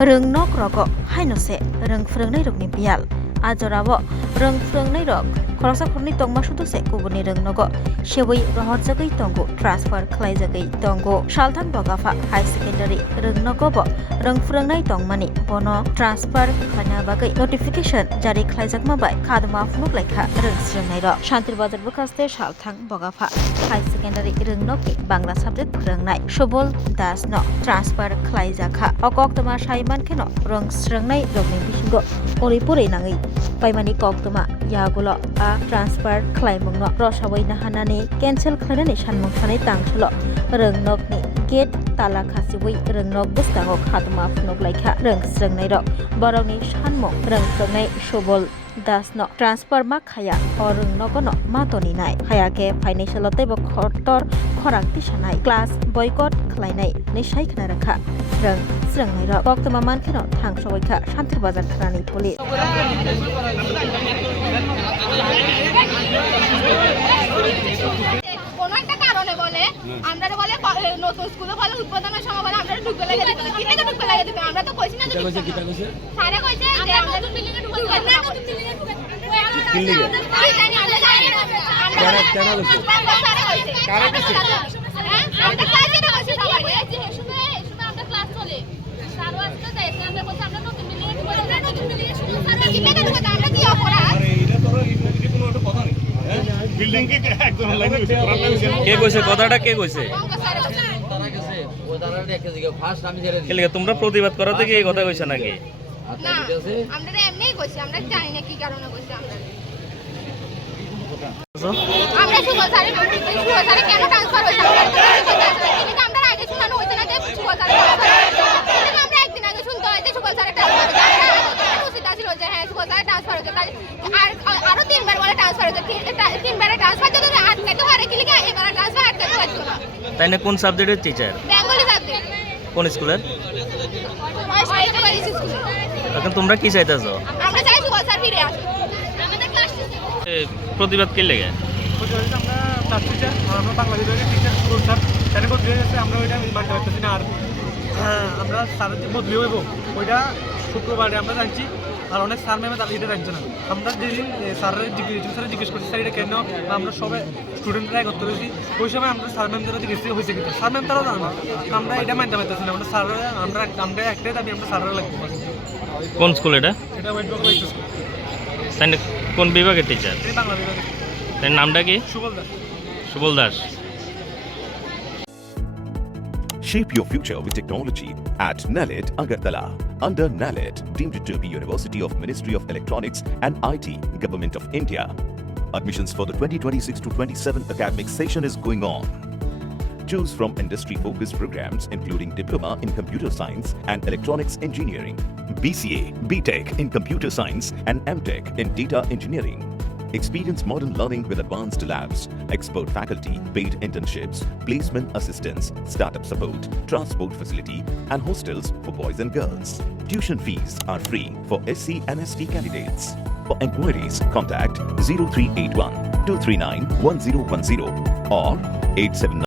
Rừng nok rogo haino se rừng frungnai rok ni bial ajorabo rừng frungnai rok khoroksa khorni tongma sudu se kubuni rừng nogo sebui rohorjagai tongo transfer khlaijagai tongo salthang bogafa high secondary rừng nogobo rừng frungnai tongmani bono transfer khlaina bagai notification jari khlaijakma bai khadma phunuk laikha rừng srungnai ro Shantir Bazar bukaste salthang bogafa high secondary rừng nokni bangla subject phrangnai Subol Das no transfer khlaijakha okokdama saimankeno rong srungnai rokni bisingo oripuri nangai paimani koktuma yagulo a transfer khlaimungno rosawai nahanani cancel khlainani sanmung sanai tangsulo rong nokni gate tala khasiwai rong nok buskango khatuma phunuk laikha rong srungnai rok borokni sanmung rong srungnai Subol Das no transfer ma khaya orung nogono matoni nai khayake financial tebo khortor khorakti sanai class boycott khlainai ni sai khna rakha rong srungnai rok koktuma mankheno thangsoboi kha Shantir Bazar thanani police কোনো একটা কারণে বলে আমরা বলে নতুন স্কুলে বলে উদ্বোধনের সময় বলে আমরা ঢুকতে লাগে কিনে তো ঢুকতে লাগে আমরা তো কইছি না যে কইছে কিটা কইছে স্যারে কইছে যে আমরা নতুন বিল্ডিং এ ঢুকতে না নতুন বিল্ডিং এ ঢুকতে কেন কইছে স্যারে কইছে কারে কইছে আমরা ক্লাসে না কইছে সবাই যে শুনে আমরা ক্লাস চলে স্যারও আজকে যাইছে আমরা কইছি আমরা নতুন বিল্ডিং এ ঢুকতে না নতুন বিল্ডিং এ শুনে স্যারে কিনে তো ঢুকতে আমরা কি অপরাধ বিল্ডিং কে একদম লাইনে কে কইছে কথাটা কে কইছে তারা গেছে ও তারা দেখে যে ফার্স্ট আমি ছেড়ে দিই এলাকা তোমরা প্রতিবাদ করাতে কি এই কথা কইছ নাকি না আমরা এমনিই কইছি আমরা জানি না কি কারণে কইছি আমরা সুবল স্যারের কেন ট্রান্সফার হইছে কিন্তু আমরা আগে শোনানো হইছে না যে সুবল স্যারের কিন্তু আমরা একদিন আগে শুনতে হয় যে সুবল স্যারের ট্রান্সফার হইছে উচিত ছিল যে হ্যাঁ সুবল স্যারের ট্রান্সফার হইছে আর আরো তিনবার বলে ট্রান্সফার হইছে তিনবারে ট্রান্সফার যদি আটকাইতে পারে কি লিখে এবার ট্রান্সফার আটকাইতে পারতো না তাই না কোন সাবজেক্টের টিচার বেঙ্গলি সাবজেক্ট কোন স্কুলের স্কুল এখন তোমরা কি চাইতাছো আমরা চাই সুবল স্যার ফিরে আসুক আমাদের ক্লাস প্রতিবাদ কে লাগে আমরা ক্লাস টিচার আমরা বাংলা বিভাগের টিচার স্কুল স্যার তাহলে বদলে গেছে আমরা ওইটা মানতে পারতেছি না আর আমরা স্যারের যে বদলি হইব ওইটা শুক্রবারে আমরা জানছি আর অনেক স্যার ম্যামে তারা এটা জানছে না আমরা যেদিন স্যারের জিজ্ঞেস করছি স্যার এটা কেন আমরা সবাই স্টুডেন্টরা একত্র হয়েছি ওই সময় আমরা স্যার ম্যাম দ্বারা জিজ্ঞেস হয়েছে কিন্তু স্যার ম্যাম তারাও জানা না আমরা এটা মানতে পারতেছি না আমরা স্যার আমরা একটাই দাবি আমরা স্যাররা লাগবো কোন স্কুল এটা এটা ওয়েট বক স্কুল তাই না কোন বিভাগের টিচার এই বাংলা বিভাগের তার নামটা কি Subal Das Subal Das Shape your future with technology at NALED Agartala. Under NALED, deemed to be University of Ministry of Electronics and IT, Government of India. Admissions for the 2026-27 academic session is going on. Choose from industry-focused programs including Diploma in Computer Science and Electronics Engineering, BCA, BTech in Computer Science and MTech in Data Engineering. Experience modern learning with advanced labs, expert faculty, paid internships, placement assistance, startup support, transport facility, and hostels for boys and girls. Tuition fees are free for SC and ST candidates. For enquiries, contact 0381 239 1010 or 879